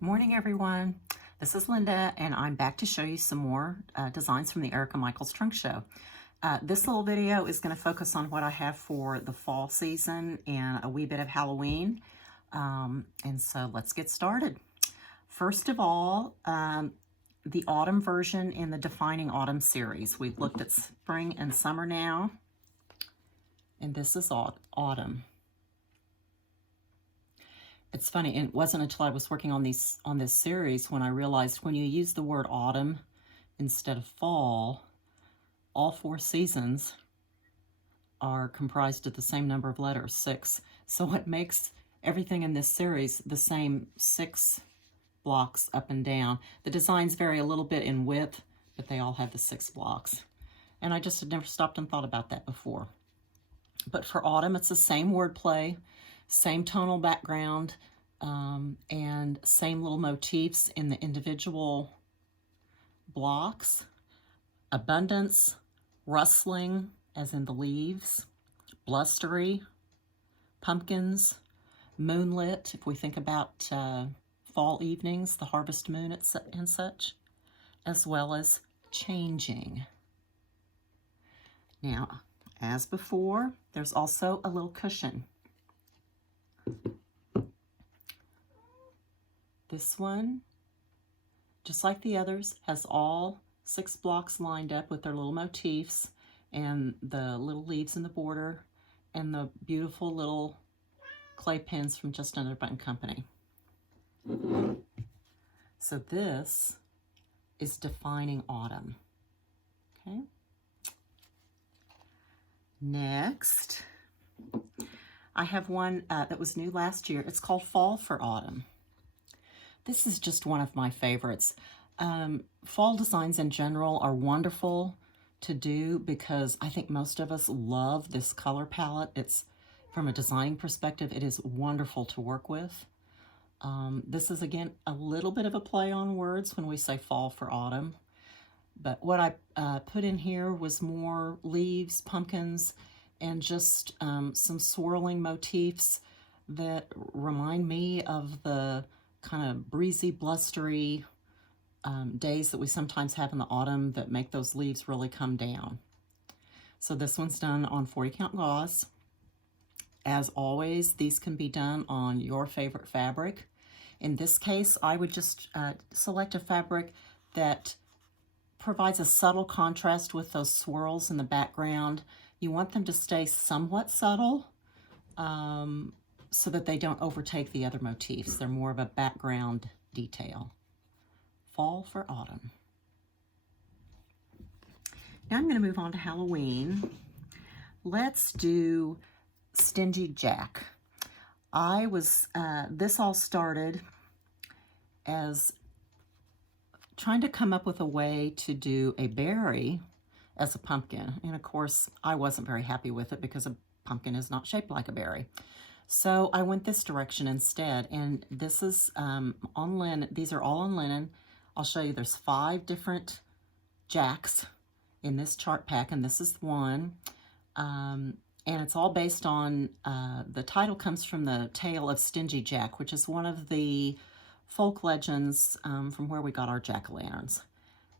Morning, everyone. This is Linda, and I'm back to show you some more designs from the Erica Michaels Trunk Show. This little video is going to focus on what I have for the fall season and a wee bit of Halloween. And so let's get started. First of all, the autumn version in the Defining Autumn series. We've looked at spring and summer now, and this is autumn. It's funny, and it wasn't until I was working on this series when I realized when you use the word autumn instead of fall, all four seasons are comprised of the same number of letters, 6. So it makes everything in this series the same 6 blocks up and down. The designs vary a little bit in width, but they all have the 6 blocks. And I just had never stopped and thought about that before. But for autumn, it's the same wordplay, same tonal background, and same little motifs in the individual blocks. Abundance, rustling, as in the leaves, blustery, pumpkins, moonlit, if we think about fall evenings, the harvest moon and such, as well as changing. Now, as before, there's also a little cushion. This one, just like the others, has all 6 blocks lined up with their little motifs and the little leaves in the border and the beautiful little clay pins from Just Another Button Company. So this is Defining Autumn. Okay. Next, I have one that was new last year. It's called Fall for Autumn. This is just one of my favorites. Fall designs in general are wonderful to do because I think most of us love this color palette. It's, from a design perspective, it is wonderful to work with. This is, again, a little bit of a play on words when we say fall for autumn. But what I put in here was more leaves, pumpkins, and just some swirling motifs that remind me of the kind of breezy, blustery days that we sometimes have in the autumn that make those leaves really come down. So this one's done on 40 count gauze. As always, these can be done on your favorite fabric. In this case, I would just select a fabric that provides a subtle contrast with those swirls in the background. You want them to stay somewhat subtle so that they don't overtake the other motifs. They're more of a background detail. Fall for autumn. Now I'm going to move on to Halloween. Let's do Stingy Jack. This all started as trying to come up with a way to do a berry as a pumpkin. And of course, I wasn't very happy with it because a pumpkin is not shaped like a berry. So I went this direction instead. And this is on linen. These are all on linen. I'll show you there's 5 different jacks in this chart pack, and this is one. And it's all based on, the title comes from the tale of Stingy Jack, which is one of the folk legends from where we got our jack-o'-lanterns.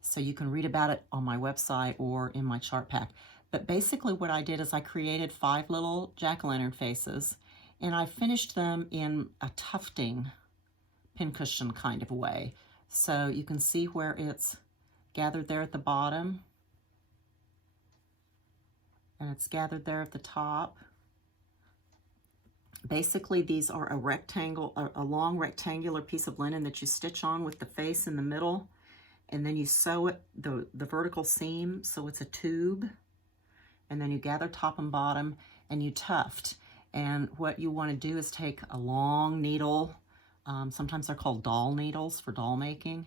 So you can read about it on my website or in my chart pack. But basically what I did is I created 5 little jack-o'-lantern faces, and I finished them in a tufting pincushion kind of way. So you can see where it's gathered there at the bottom, and it's gathered there at the top. Basically, these are a long rectangular piece of linen that you stitch on with the face in the middle, and then you sew it, the vertical seam, so it's a tube, and then you gather top and bottom, and you tuft. And what you want to do is take a long needle, sometimes they're called doll needles for doll making,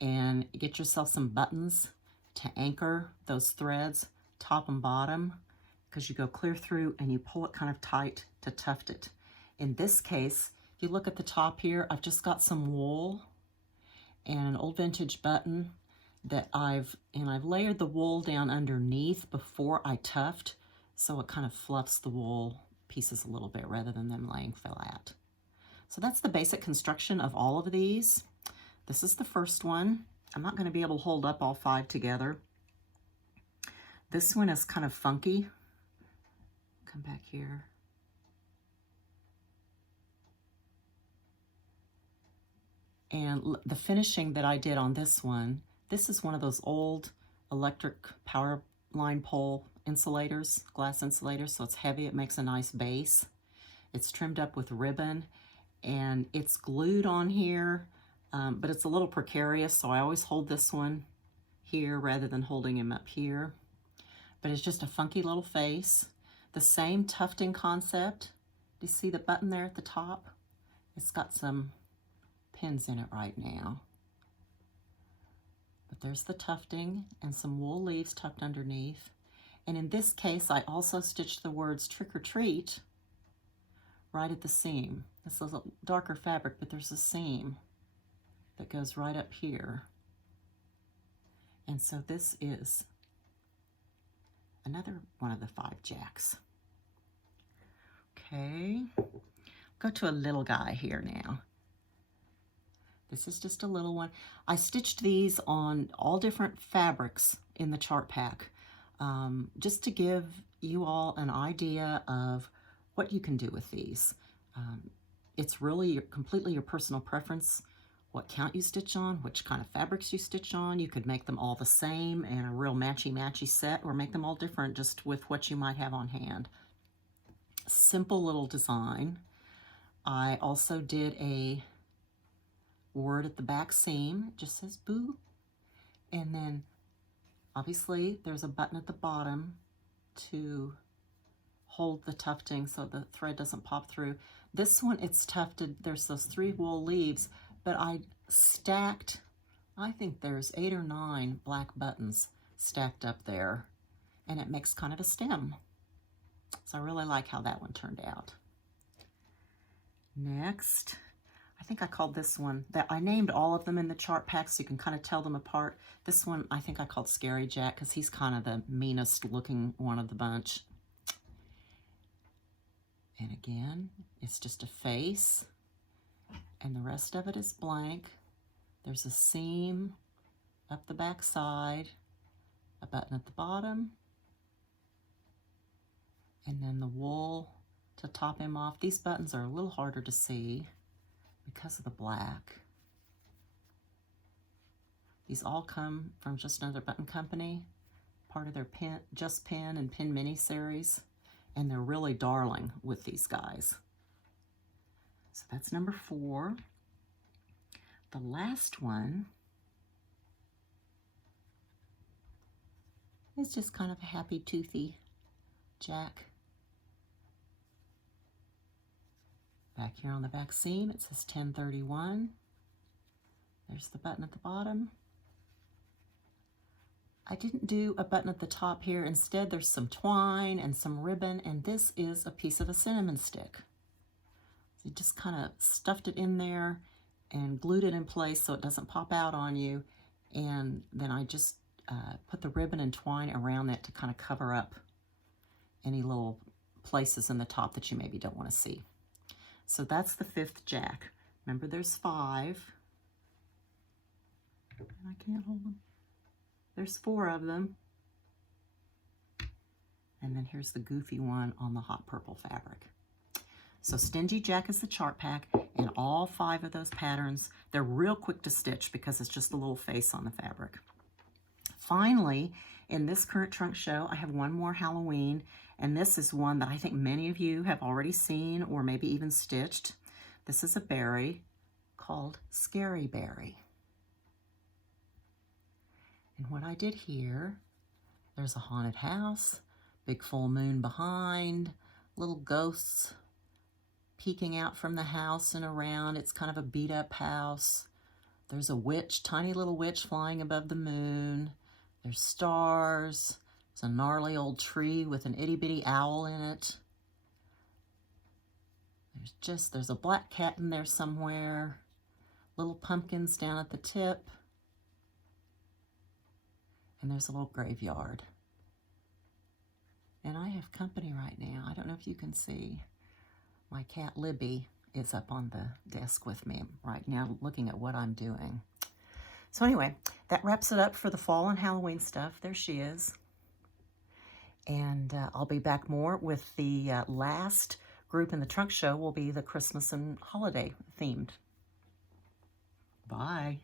and get yourself some buttons to anchor those threads, top and bottom, because you go clear through and you pull it kind of tight to tuft it. In this case, if you look at the top here, I've just got some wool and an old vintage button that I've layered the wool down underneath before I tuft, so it kind of fluffs the wool pieces a little bit rather than them laying flat. So that's the basic construction of all of these. This is the first one. I'm not going to be able to hold up all 5 together. This one is kind of funky. Come back here. And the finishing that I did on this one, this is one of those old electric power line pole insulators, glass insulators, so it's heavy, it makes a nice base. It's trimmed up with ribbon, and it's glued on here, but it's a little precarious, so I always hold this one here rather than holding him up here. But it's just a funky little face. The same tufting concept. Do you see the button there at the top? It's got some pins in it right now. But there's the tufting and some wool leaves tucked underneath. And in this case, I also stitched the words trick or treat right at the seam. This is a darker fabric, but there's a seam that goes right up here. And so this is another one of the 5 jacks. Okay, go to a little guy here now. This is just a little one. I stitched these on all different fabrics in the chart pack, just to give you all an idea of what you can do with these. It's really completely your personal preference, what count you stitch on, which kind of fabrics you stitch on. You could make them all the same in a real matchy-matchy set, or make them all different just with what you might have on hand. Simple little design. I also did a word at the back seam. It just says boo. And then obviously there's a button at the bottom to hold the tufting so the thread doesn't pop through. This one, it's tufted. There's those 3 wool leaves, but I stacked, I think there's 8 or 9 black buttons stacked up there, and it makes kind of a stem. So I really like how that one turned out. Next, I think I called this one, that I named all of them in the chart pack so you can kind of tell them apart. This one I think I called Scary Jack because he's kind of the meanest looking one of the bunch. And again, it's just a face, and the rest of it is blank. There's a seam up the back side, a button at the bottom, and then the wool to top him off. These buttons are a little harder to see because of the black. These all come from Just Another Button Company, part of their Just Pin and Pin Mini series, and they're really darling with these guys. So that's number 4. The last one is just kind of a happy toothy jack. Back here on the back seam, it says 1031. There's the button at the bottom. I didn't do a button at the top here. Instead, there's some twine and some ribbon, and this is a piece of a cinnamon stick. You just kind of stuffed it in there and glued it in place so it doesn't pop out on you. And then I just put the ribbon and twine around that to kind of cover up any little places in the top that you maybe don't want to see. So that's the 5th jack. Remember, there's 5. And I can't hold them. There's 4 of them. And then here's the goofy one on the hot purple fabric. So Stingy Jack is the chart pack, and all 5 of those patterns, they're real quick to stitch because it's just a little face on the fabric. Finally, in this current trunk show, I have one more Halloween, and this is one that I think many of you have already seen or maybe even stitched. This is a berry called Scary Berry. And what I did here, there's a haunted house, big full moon behind, little ghosts peeking out from the house and around. It's kind of a beat up house. There's a witch, tiny little witch flying above the moon. There's stars. There's a gnarly old tree with an itty bitty owl in it. There's a black cat in there somewhere. Little pumpkins down at the tip. And there's a little graveyard. And I have company right now. I don't know if you can see. My cat Libby is up on the desk with me right now looking at what I'm doing. So anyway, that wraps it up for the fall and Halloween stuff. There she is. And I'll be back more with the last group in the trunk show will be the Christmas and holiday themed. Bye.